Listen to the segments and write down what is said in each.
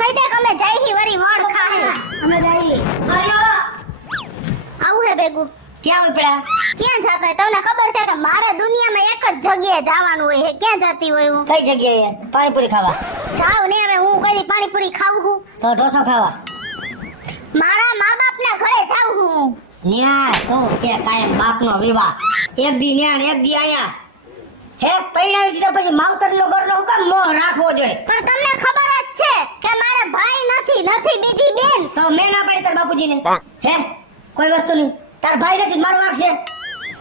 કહી દે કે અમે જઈ વરી વડ ખાહે અમે જઈ આયો આવું હે ભેગું ક્યાં ઉપડા ક્યાં જાતા હોય તમને ખબર છે કે મારે દુનિયામાં એક જ જગ્યાએ જવાનું હોય હે ક્યાં જાતી હોય હું કઈ જગ્યાએ પાણીપુરી ખાવા જાવ ને હવે હું કઈ પાણીપુરી ખાવું છું તો ઢોસો ખાવા મારા મા બાપના ઘરે જાઉં હું ન્યા શું છે કાયમ બાપનો વિવાહ એક દી ન્યા ને એક દી આયા હે પૈણાવી દીધા પછી માવતરનો ઘરનો હું કામ મોહ રાખવો જોઈએ પણ તમને ખબર જ છે કે મારા ભાઈ નથી બીજી બેન તો મેં ના પાડી તાર બાપુજીને હે કોઈ વસ્તુ નહીં તાર ભાઈ નથી મારો વાંક છે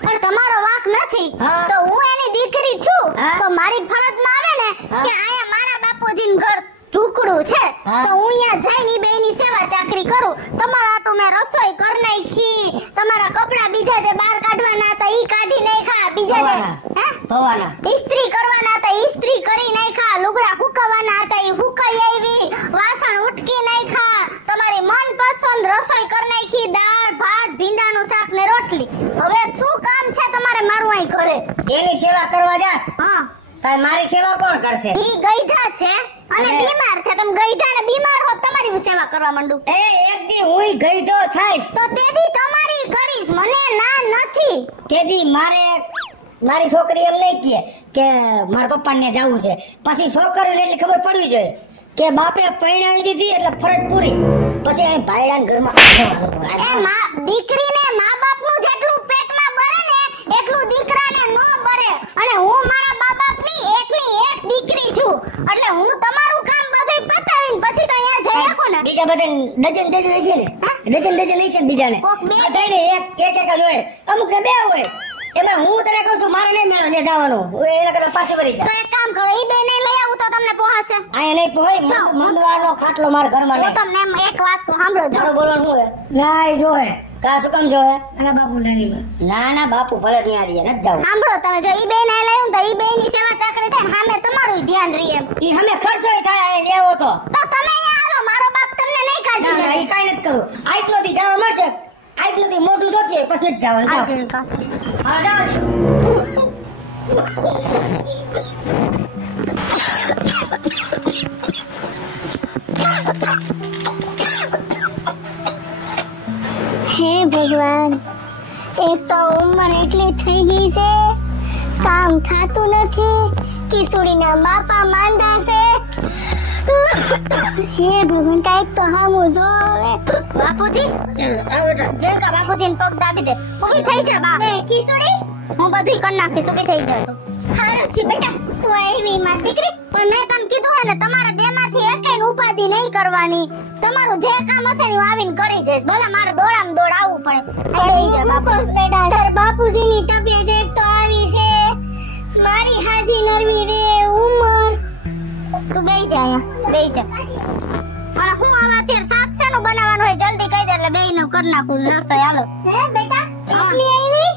પણ તમારો વાંક નથી હા. તો હું એની દીકરી છું હા. તો મારી ફરજમાં આવે ને હા. કે આયા મારા બાપુજીનું ઘર ઢુકડું છે હા. તો હું અહીંયા જઈને બેની સેવા ચાકરી કરું તમારા આટું મેં રસોઈ કર નાખી તમારા કપડા બીજા જે બહાર કાઢવાના હતા ઈ કાઢી નાખ્યા બીજા જે હે ધોવાના ઇસ્ત્રી કરવાના હતા ઇસ્ત્રી કરી નાખ્યા લુગડા હુકવવાના હતા ઈ હુકાઈ આવી વાસણ ઉટકી નાખ્યા તમારી મનપસંદ રસોઈ કર નાખી દાળ ભાત ભીંડાનું શાક ને રોટલી હવે શું કામ છે તમારે મારું અહીં ઘરે એની સેવા કરવા જાસ હા તારે મારી સેવા કોણ કરશે ઈ ગઈઢા છે અને બીમાર છે તમે ગઈઢા ને બીમાર હો તમારી સેવા કરવા માંડુ એ એક દી હુંય ગઈઢો થાઈશ તો તેદી તમારી કરીશ મને ના નથી તેદી મારી છોકરી એમ નહીં કહે કે મારા પપ્પાને જાવું છે પછી છોકરીને એટલી ખબર પડવી જોઈએ કે બાપે પરણાવી દીધી એટલે ફરજ પૂરી પછી અહીં ભાઈડાના ઘરમાં એ માં દીકરીને માં બાપનું જેટલું પેટમાં બરે ને એટલું દીકરાને નો બરે અને હું મારા બા બાપની એકની એક દીકરી છું એટલે હું તમારું કામ બધું પતાવીને પછી તો અહીંયા જઈ રાખો ને બીજા બધા ડઝન છે ને ડઝન છે ને બીજાને કોક બે બધાને એક જ હોય અમુક ને બે હોય એમાં હું તને કહું છું મારે નહીં મેળો ને જવાનું એના કરતા પાછી વળી તો જા એક કામ કરો ઈ બેને લઈ આવું તો તમને પોહાશે આયા નહીં પોય મંદવારનો ખાટલો મારા ઘરમાં હું નહીં તમને એક વાત કહું સાંભળો જો મારું બોલવાનું શું હે ના એ જોહે કા શું કામ જોહે અલા બાપુ લેની ના બાપુ ભલે નહીં આવીએ નથી જાવ સાંભળો તમે જો ઈ બેને લાવ્યું તો ઈ બેની સેવા ચાકરી થાય સામે તમારું ધ્યાન રહે એમ ઈ હમે ખર્ચો થાય આ લેવો તો તો તમે અહીંયા હાલો મારો બાપ તમને નહીં કાઢી ના ઈ કાઈ નથી કરું આઈટ નોથી જવા મળશે આઈટ નોથી મોઢું ધોતીએ પછી નથી જવાનું જાવ હા જાવ હે ભગવાન એક તો ઉંમર એટલી થઈ ગઈ છે કામ થાતું નથી કિશોરીના બાપા માંદા છે હે ભગવાન કાઈક તો હામું જો હવે બાપુજી જે કા બાપુજીને પગ દાબી દે ઊભી થઈ જા બા એ કિશોરી હું બધું કરી નાખીશ ઊભી થઈ જા તો હારું છે બેટા તું આવી માં દીકરી પણ મેં તને કીધું હે ને તમારા બેમાંથી એકેય ઉપાધિ નહીં કરવાની તમારું જે કામ હશે ને હું આવીને કરી દઈશ ભલે મારે દોડામ દોડ આવવું પડે બેહી જા બાપુ બેટા તાર બાપુજીની તબિયત એક તો આવી છે મારી હાજી નરવી રે ઉમર તું બેહી જા અહીંયા બેહી જા અને હું આવા અત્યારે શાક શેનું બનાવવાનું હોય જલ્દી કહી દે એટલે બેયનું કરી નાખું રસોઈ હાલો હે બેટા છોકરી આવી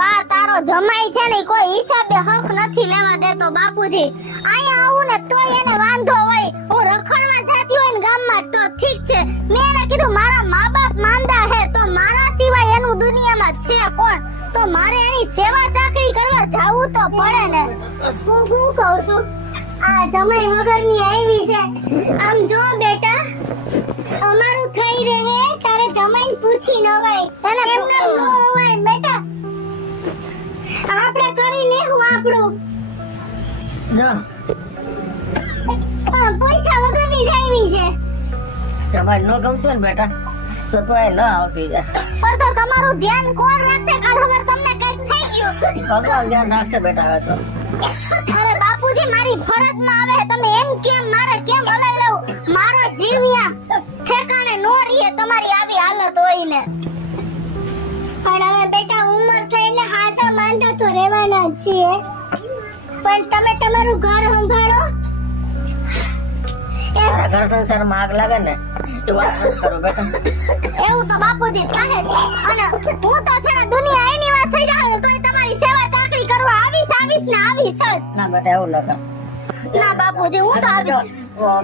બા તારો જમાઈ છે ને કોઈ હિસાબે હક નથી લેવા દેતો બાપુજી અહીંયા આવું ને તોય એને વાંધો હોય હું રખડવા જાતી હોય ને ગામમાં તો ઠીક છે મેં એને કીધું મારા મા બાપ માંદા હે તો મારા સિવાય એનું દુનિયામાં છે કોણ તો મારે એની સેવા ચાકરી કરવા જાવું તો પડે ને હું શું કહું છું આ જમાઈ વગરની આવી છે આમ જો બેટા અમારું થઈ રહે તારે જમાઈને પૂછી ન હોય તને એમને ન હોય બેટા આપણે કરી લેવું આપણું જો પૈસા વગરની જ આવી છે તમારે નો ગમતું ને બેટા તો એ ન આવતી જાય પણ તો તમારું ધ્યાન કોણ રાખશે કાલ ખબર તમને કઈક થઈ ગયું ભગવાન ધ્યાન રાખશે બેટા હવે તો અરે બાપુજી મારી ફરજમાં આવે તમે એમ કેમ મારે કેમ હલાઈ લઉં મારો જીવ્યા ઠેકાણે નો રહીએ તમારી આવી હાલત હોય ને પણ હવે બેટા ઉંમર થઈ એટલે હાસા માંદા તો રહેવાના જ છીએ પણ તમે તમારું ઘર સંભાળો તારા ઘર સંસારમાં આગ લાગે ને એ વાત ન કરો બેટા એવું તો બાપુજી કહે છે અને હું તો છે ને દુનિયા એની વાત થઈ જાય તો તમારી સેવા ચાકરી કરવા આવીશ ને આવીશ જ ના બેટા એવું ન કર ના બાપુજી હું તો આવીશ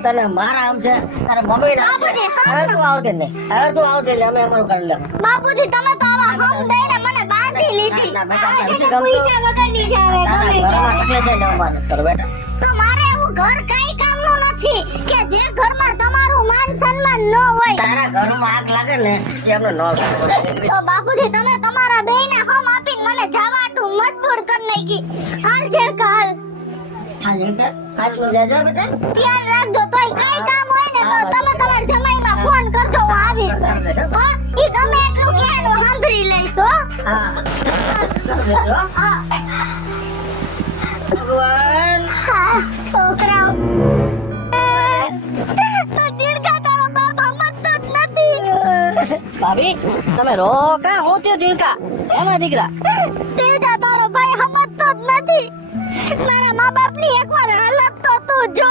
તને મારા આમ છે તારા મમ્મી ના આમ છે. હવે તું આવતી નહીં હવે તું આવતી એટલે અમે અમારું કરી લેવું બાપુજી તમે તો આવા હમ દઈને મને બાંધી લીધી ના બેટા આ નથી તો ગમતું. પૈસા વગરની જ આવે તારા ગમે ઘરમાં ત્યારે. તકલીફ થાય ને એવું માનસ કરો બેટા તો મારે એવું ઘર કઈ કામનું નથી કે મોઢામાં આગ લાગે ને એ અમને ન ગમે. તો બાપુજી તમે તમારા બેયને હમ આપીને મને જવાટું મજબૂર કરી નાખી. હાલ ઝેડકા હાલ. હાલ બેટા, આટલું લેજો બેટા. ધ્યાન રાખજો. તોય કઈ કામ હોય ને તો તમે તમારા જમાઈમાં ફોન કરજો, હું આવીશ. હા, ઈ ગમે એટલું કહે ને હું સાંભળી લઈશ હો. હા. લેજો. હા. ભગવાન. હા, છોકરાઓ દીર્ઘા તારો બાપ સમજતો જ નથી. ભાભી તમે રો કા હું થયો ઝીણકા એમાં દીકરા દીર્ઘા તારો ભાઈ સમજતો જ નથી. મારા મા બાપની એકવાર હાલત તો તું જો.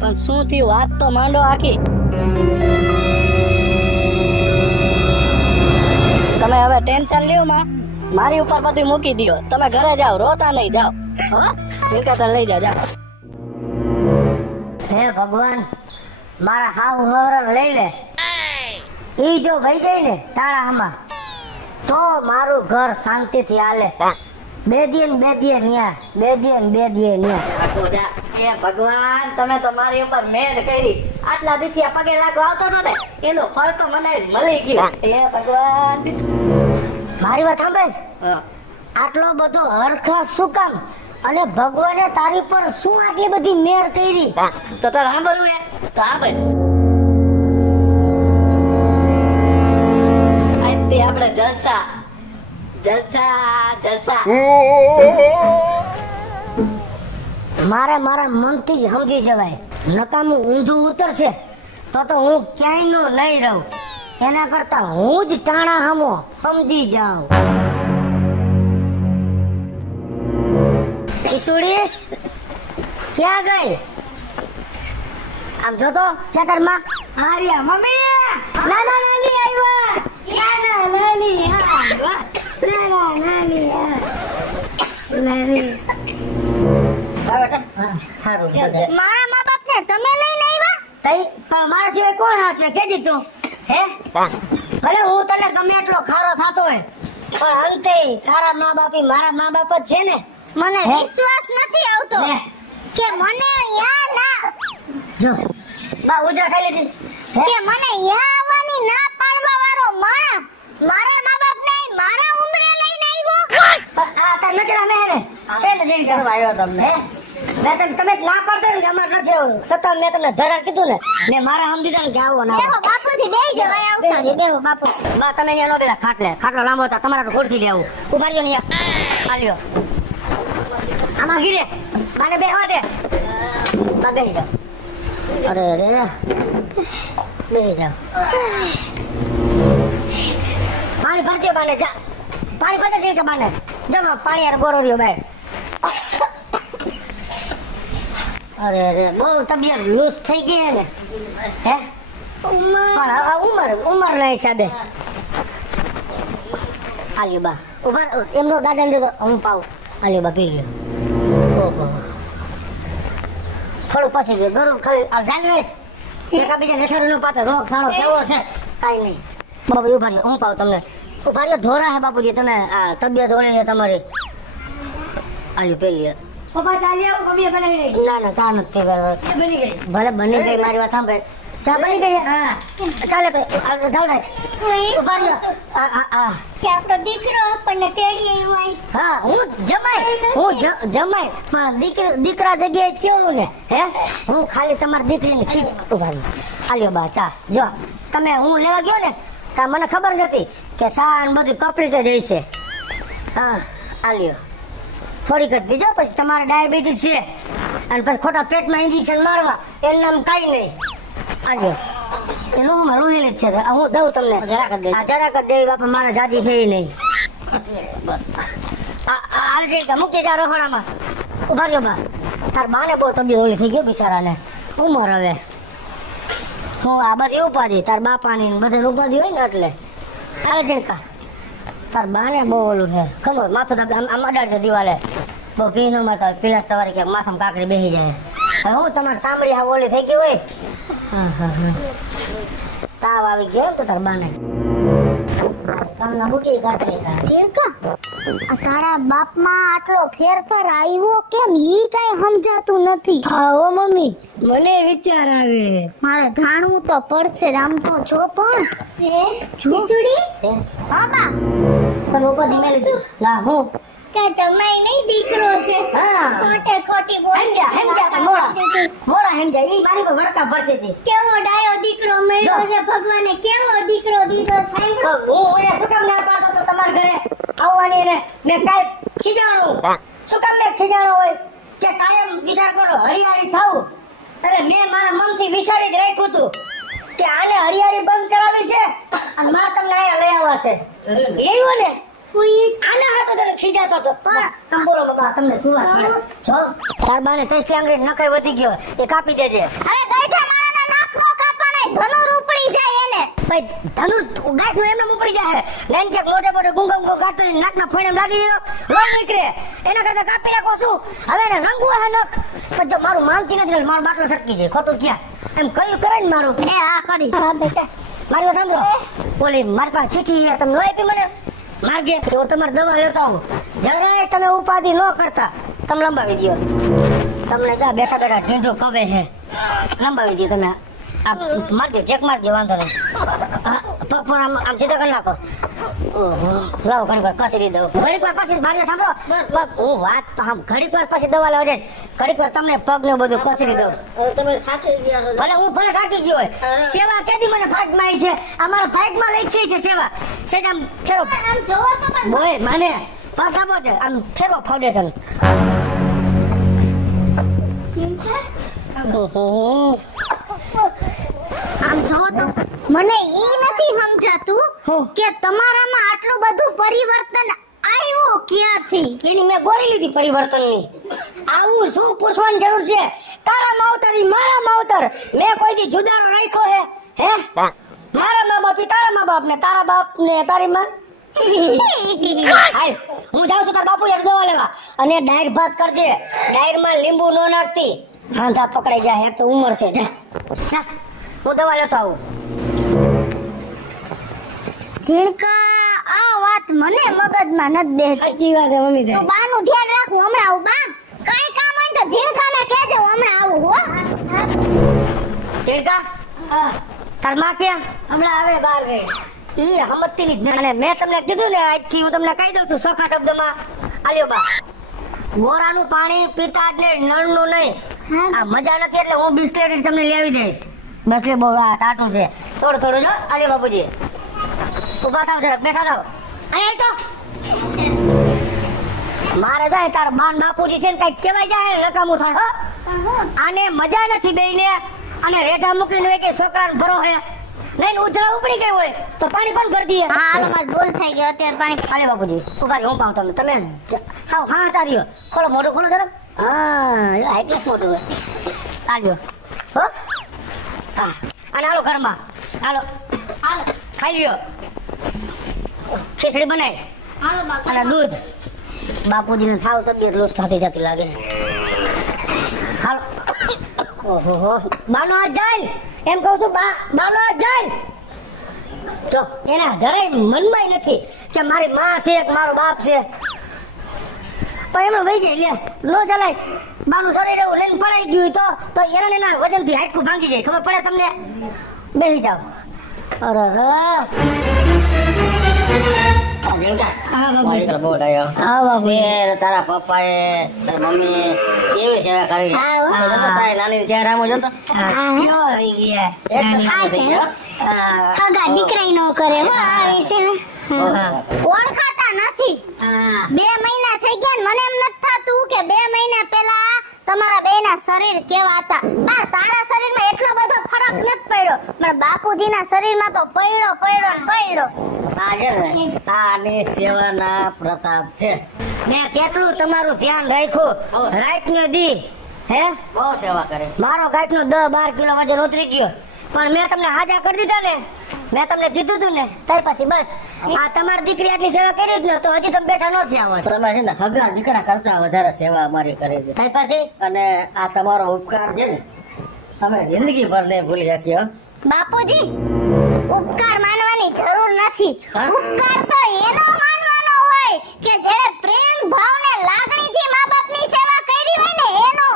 પણ શું થયું વાત તો માંડો આખી. તમે હવે ટેન્શન લ્યો માં, મારી ઉપર બધું મૂકી દો. તમે ઘરે જાઓ, રોતા નહીં, જાઓ. હા ઝીણકા તાર લઈ જાઓ. હે ભગવાન, મારા હાવ હવરણ લઈ લે. ઈ જો વહી જાય ને તાળામાં તો મારું ઘર શાંતિથી હાલે. બે દિયે ન્યા. એ ભગવાન, તમે તો મારી ઉપર મેર કરી. આટલા દીથિયા પગે લાગવા આવતો હતો ને એનો ફળ તો મને મળી ગયો. એ ભગવાન, મારી વાત સાંભળ. આટલો બધો હરખા શું કામ? અને ભગવાને તારી પર શું આટલી બધી મેર કરી? તો તાર સાંભળવું હે તો સાંભળ. આજથી આપણે જલસા. મારે મારા મનથી જ સમજી જવાય. નકામું ઊંધું ઉતરશે તો હું ક્યાંય નો નહીં રહું. એના કરતા હું જ ટાણા હમો સમજી જાઉં. ઈસુડી ક્યાં ગઈ? આમ જો તો ક્યાં તાર માં? આર્યા મમ્મી, નાના નાની આવ્યા. નાના નાની આવ્યા. નાના નાની નાની. સારું. મારા મા બાપ ને તમે લઈને આવ્યા? તઈ પણ મારા સિવાય કોણ હાચવે કેજી તું? હે ભલે હું તને ગમે એટલો ખારો થાતો હોય પણ અંતે તારા મા બાપી મારા મા બાપ જ છે ને. મને વિશ્વાસ નથી આવતો કે મને યા ના જો બા ઉજરા ખાઈ લીધી કે મને યા આવવાની ના પાડવા વાળો માણસ મારા મા બાપ ને મારા ઉંમરે લઈને આવ્યો. પણ આ તાર નજર અમે ને શેન રેડી કરવા આવ્યો તમને. તમે ના પાડતા ને અમાર નથી આવું સતા મેં તમને ધરા કીધું ને મેં મારા હમ દીધા ને કે આવો ના બેહો બાપુજી બેહી જવાય આવતા રે બેહો બાપુ. બા તમે અહીંયા નો બેલા ખાટલો લાંબો હતા તમારા તો ખુરશી લેવું ઉભા રહ્યો ને આલ્યો આમાં ગીરે બાને બેહવા દે. બા બેહી જાઓ. અરે બેહી જાઓ. પાણી ભરતી બાને જા. પાણી ભરતી કે બાને જમા પાણી યાર ગોરો રહ્યો ભાઈ. અરે બહુ તબિયત લૂઝ થઈ ગઈ ને. હે પણ ઉંમર ના હિસાબે આલ્યો બા ઉભા એમનો દાદા ને હું પાઉં. આલ્યો બા પી લ્યો. ઓહો થોડું પછી ગયું ગરું ખાલી જાણ નહીં એકાબીજા નેઠારું પાત્ર રોગ સાણો કેવો છે કાંઈ નહીં. બાપુ ઉભા રહ્યો હું પાઉં તમને. ઉભા રહ્યો ઢોરા હે બાપુજી તમે આ તબિયત ઓળી છે તમારી. આલ્યો પી લ્યો. ના ચા નથી પીવા. ભલે બની ગઈ મારી વાત સાંભળ. ચા બની ગઈ? હા ચાલે તો જાવ ને ઉભા રહ્યો. કે આપણો દીકરો આપણને તેડી આવ્યો હોય. હા હું જમાય પણ દીકરા જગ્યાએ કેવું ને. હે હું ખાલી તમારી દીકરીને ખીચ ઉભા રહ્યો. આલ્યો બા ચા. જો તમે હું લેવા ગયો ને તો મને ખબર જ હતી કે સા ને બધું કમ્પ્લીટ જ હશે. હા આલ્યો થોડીક જ પીજો પછી તમારે ડાયાબિટીસ છે અને પછી ખોટા પેટમાં ઇન્જેક્શન મારવા એનું નામ કાંઈ નહીં. આલ્યો એ લોહીમાં રોહેલી જ છે હું દઉં તમને જરાક જ દેવી બાપા મારા જાજી છે નહીં. હાલજે મૂકી જા રખોડામાં. ઉભા રહ્યો બા તાર બાને બહુ તબિયત ઓલી થઈ ગયો બિચારાને ઉંમર હવે. હું આ બધી ઉપાધિ તાર બાપાની બધી ઉપાધિ હોય ને એટલે હાલજે કા તાર બાને બહુ ઓલું છે ખબર માથું આમ અડાડજો દિવાલે બહુ ભી ન મારતા પીલા સવારે ક્યાંક માથામાં કાકડી બેસી જાય. હવે હું તમારી સાંભળી હા ઓલી થઈ ગઈ હોય. તાવ આવી ગયો તો તાર બાને તમને મૂકી કાઢી ઝીણકા આ તારા બાપમાં આટલો ફેરફાર આવ્યો કેમ ઈ કઈ સમજાતું નથી. હા ઓ મમ્મી, મને વિચાર આવે. મારે જાણવું તો પડશે. આમ તો જો પણ ખીચડી હા બા તમે ઉપર ધીમે લીધું ના હું કે જમાઈ નહીં દીકરો છે. હા. ખોટે ખોટી બોલી હેમજા મોડા હેમજા ઈ મારી પર વડકા ભરતી હતી. કેવો ડાયો દીકરો મળ્યો છે ભગવાને. કેવો દીકરો દીધો સાંભળો. તો હું એને શું કામ ના પાડતો તો તમારા ઘરે આવવાની ને મેં કાંઈ ખીજાણું શું કામ મેં ખીજાણું હોય કે કાયમ વિચાર કરો હરિયાળી થાવું. એટલે મેં મારા મનથી વિચારી જ રાખ્યું હતું કે આને હરિયાળી બંધ કરાવી છે અને માં તમને અહીંયા લઈ આવવા છે. એવું ને આના હાટો તને ખીજાતો હતો. તમે બોલો બાબા, તમને શું વાત પડે? જો તાર બાને ટેસ્ટી આંગળી નખાઈ વધી ગયો એ કાપી દેજે. અરે ગઈઠા મારાના નાક નો કાપણે ધનુર ઉપડી જાય એને. ભાઈ ધનુર ગાંઠ એમને ઉપડી જાય. નાન કે મોટે મોટે ગુંગમ ગાંઠ નાકના ફોડે લાગી ગયો લોહી નીકળે. એના કરતા કાપી નાખો શું. હવે એને રંગવું હે નખ. પણ જો મારું માનતી નથી મારો બાટલો સટકી જાય. ખોટું ક્યાં એમ કયું કરે ને મારું. એ હા કરી. હા બેટા મારી વાત સાંભળો. ઓલી મારી પાસે ચીઠી તમે લોહી આપી મને માર્ગે હું તમારે દવા લેતો આવું. જરાય તમે ઉપાધિ ન કરતા તમે લંબાવી દો. તમને જા બેઠા બેઠા ઢીંઢું કવે છે લંબાવી દો. તમે આ મારજો ચેક મારજો વાંધો નહીં. પગ પર આમ સીધા કરી નાખો. ઓહો લાવો ઘડીક વાર કસરી દઉં. ઘડીક વાર પછી મારી સાંભળો હું વાત તો આમ ઘડીક વાર પછી દવા લેવા જઈશ. ઘડીક વાર તમને પગ ને બધું કસરી દઉં. તમે થાકી ગયા છો. ભલે હું ભલે થાકી ગયો હોય. સેવા કેદી મને ભાગમાં આવી છે. અમારા ભાગમાં લખી છે સેવા. સેજ આમ ફેરો આમ જોવો તો પણ બોય મને પગ આપો છે આમ ફેરો ફાઉન્ડેશન. આમ જોવો તો મને ઈ નથી સમજાતું કે તમારામાં આટલું બધું પરિવર્તન આવ્યું ક્યાંથી. એની મેં ગોળી લીધી પરિવર્તનની. આવું શું પૂછવાની જરૂર છે. તારા માવતર ઈ મારા માવતર. મેં કોઈ દી જુદારો રાખ્યો હે મારા મા બાપ તારા મા બાપ ને તારા બાપ ને તારી માં. હાલ હું જાઉં છું તાર બાપુ યાર દવા લેવા. અને ડાયર ભાત કરજે. ડાયર માં લીંબુ ન નાખતી. હાંધા પકડાઈ જાય. એક તો ઉંમર છે. જા હું દવા લેતો આવું. ઝીણકા આ વાત મને મગજમાં નથી બેસતી. સાચી વાત છે મમ્મી. તો બાનું ધ્યાન રાખવું. હમણાં આવું બા. કઈ કામ હોય તો ઝીણકાને કહેજો હમણાં આવું હો. ચેડકા તાર માં ક્યાં હમણાં આવે બહાર ગઈ. ઈ હમતી ની અને મેં તમને કીધું ને આજથી હું તમને કહી દઉં છું સોખા શબ્દમાં. આલ્યો બા ગોરાનું પાણી પીતા એટલે નળનું નહીં. આ મજા નથી એટલે હું બિસ્લેરી તમને લઈ આવી દઈશ. બસ લે બહુ આ ટાટું છે. થોડું થોડું જો આલ્યો બાપુજી. ઉભા થાવ જરાક બેઠા થાવ. અહીંયા તો મારે જાય તાર બાન બાપુજી છે ને કઈ કહેવાય જાય નકામું થાય. હો આને મજા નથી બેયને. અને રેઢા મૂકીને હોય કે છોકરાને ભરો હે નહીં ઉજળા ઉપડી ગઈ હોય તો પાણી પણ ભરી દઈએ. હા હાલો માર બોલ થઈ ગયો અત્યારે પાણી. અરે બાપુજી ઉભારી હું પાઉં તમે હાવ હા તારીઓ ખોલો મોઢું ખોલો જરાક. હા હાઈટેક મોઢું હોય. આલ્યો હો હા અને હાલો ઘરમાં હાલો હાલો ખાઈ લ્યો. ખીચડી બનાવી હાલો બા. અને દૂધ. બાપુજીને થાવ તબિયત લોસ થતી જતી લાગે. હાલો ઓહો બાનો હાથ જાય એમ કહું છું. બાનો હાથ જાય જો એના જરાય મનમાં નથી કે મારી માં છે કે મારો બાપ છે. પણ એમણે વહી જાય લે નો ચલાય. બાનું શરીર એવું લઈને પડાઈ ગયું તો એના વજનથી હાડકું ભાંગી જાય. ખબર પડે તમને. બેસી જાઓ. અરે તારા પપ્પાએ તારા મમ્મી કેવી સેવા કરી. તારી નાની ચહેરામાં જો તો હગા દીકરાઈ નો કરે હો આવી છે. ઓળખાતા નથી. 2 મહિના થઈ ગયા ને મને એમ નથી થાતું કે 2 મહિના પહેલા તમારા બેના શરીર કેવા હતા. બા તારા શરીરમાં એટલો બધો ફરક નથી પડ્યો. પણ બાપુજીના શરીરમાં તો પડ્યો આની સેવાના પ્રતાપ છે. મેં કેટલું તમારું ધ્યાન રાખ્યું. રાત ને દી હે બહુ સેવા કરે. મારો ગાંઠ નો 10-12 કિલો વજન ઉતરી ગયો. પણ મેં તમને હાજા કરી દીધા ને. મેં તમને કીધું તું ને ત્યાર પછી બસ આ તમારી દીકરી આટલી સેવા કરી જ ને તો હજી તમે બેઠા ન થયા હોત. તમે છે ને હગા દીકરા કરતા વધારે સેવા અમારી કરી છે. ત્યાર પછી અને આ તમારો ઉપકાર છે ને અમે જિંદગી ભર નહીં ભૂલી શકીએ. બાપુજી ઉપકાર માનવાની જરૂર નથી. ઉપકાર તો એનો માનવાનો હોય કે જેણે પ્રેમ ભાવ ને લાગણીથી મા-બાપની સેવા કરી હોય ને એનો,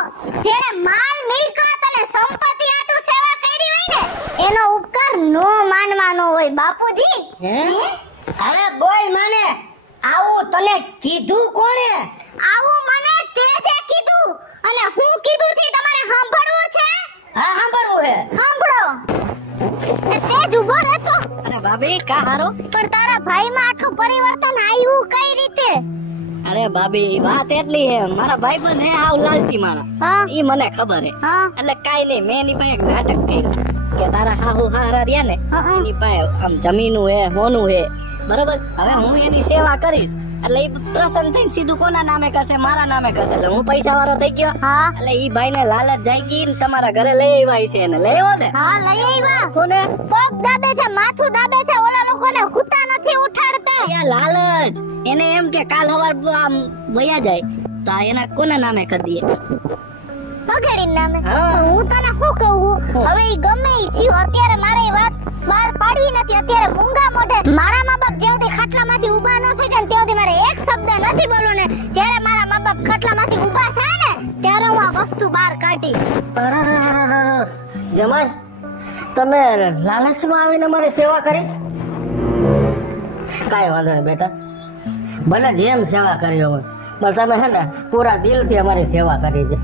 જેણે માલ મિલકત અને સંપત્તિ આટુ સેવા કરી હોય ને એનો ઉપકાર નો માનવાનો હોય બાપુજી. હવે બોલ મને, આવું તને કીધું કોણે? આવું મને તે કીધું અને હું કીધું છે તમારે સાંભળવું છે? હા, સાંભળવું હે. સાંભળો. તે જ ઊભો રહેતો. અરે ભાભી કા હારો? પણ તારા ભાઈમાં આટલું પરિવર્તન આવ્યું કઈ રીતે? અરે ભાભી વાત એટલી હે, મારા ભાઈ પણ હે આવ લાલચી મારા. હા ઈ મને ખબર હે. હા એટલે કાઈ નહીં, મેં એની પાસે એક નાટક કર્યું કે તારા હાહુ હારા રહ્યા ને એની પાસે આમ જમીનું હે, હોનું હે, બરોબર. હવે હું એની સેવા કરીશ એટલે ઈ પ્રસન્ન થઈને સીધું કોના નામે કરશે? મારા નામે કરશે. એટલે હું પૈસા વાળો થઈ ગયો. હા એટલે ઈ ભાઈને લાલચ જાગી ને તમારા ઘરે લઈ આવ્યા છે એને લઈ આવ્યો ને. હા લઈ આવ્યા. કોને? પગ દાબે છે, માથું દાબે છે, ઓલા લોકોને હુતા નથી ઉઠાડતા. યા લાલચ. એને એમ કે કાલ સવાર આમ વયા જાય તો આ એના કોના નામે કરી દઈએ? પગડી નામે. હા. હું તને શું કહું, હવે ઈ ગમે ઈ થયું, અત્યારે મારે ઈ વાત બહાર પાડવી નથી. અત્યારે મૂંગા મોઢે મારા મા-બાપ જેવથી ખાટલામાંથી ઊભા ન થઈ જાય ત્યાંથી મારે એક શબ્દ નથી બોલવો ને. જ્યારે મારા મા-બાપ ખાટલામાંથી ઊભા થાય ને ત્યારે હું આ વસ્તુ બહાર કાઢી. જમાઈ, તમે લાલચમાં આવીને મારી સેવા કરી? કાંઈ વાંધો નહીં બેટા, ભલે જેમ સેવા કરી હોય પણ તમે છે ને પૂરા દિલથી અમારી સેવા કરી છે,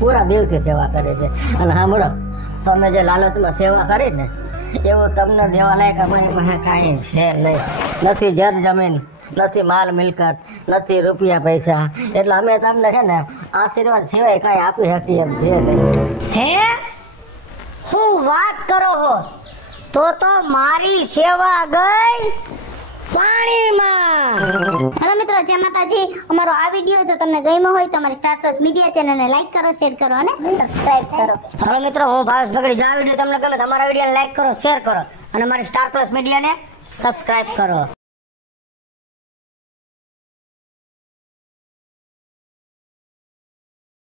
પૂરા દિલથી સેવા કરી છે. અને સાંભળો, તમે જે લાલચમાં સેવા કરી ને એવું તમને દેવા લાયક અમારી પાસે કાંઈ છે નહીં. નથી જર જમીન, નથી માલ મિલકત, નથી રૂપિયા પૈસા. એટલે અમે તમને છે ને આશીર્વાદ સિવાય કાંઈ આપી શકીએ એમ છે નહીં. હે, શું વાત કરો છો? તો મારી સેવા ગઈ પાણીમાં. હેલો મિત્રો, જય માતાજી. અમારો આ વિડીયો જો તમને ગમ્યો હોય તો અમારી સ્ટાર પ્લસ મીડિયા ચેનલને લાઈક કરો, શેર કરો અને સબસ્ક્રાઇબ કરો. હવે મિત્રો, હું ભાવેશ બગડી. જો આ વિડીયો તમને ગમે તો અમારા વિડીયોને લાઈક કરો, શેર કરો અને અમારી સ્ટાર પ્લસ મીડિયાને સબસ્ક્રાઇબ કરો.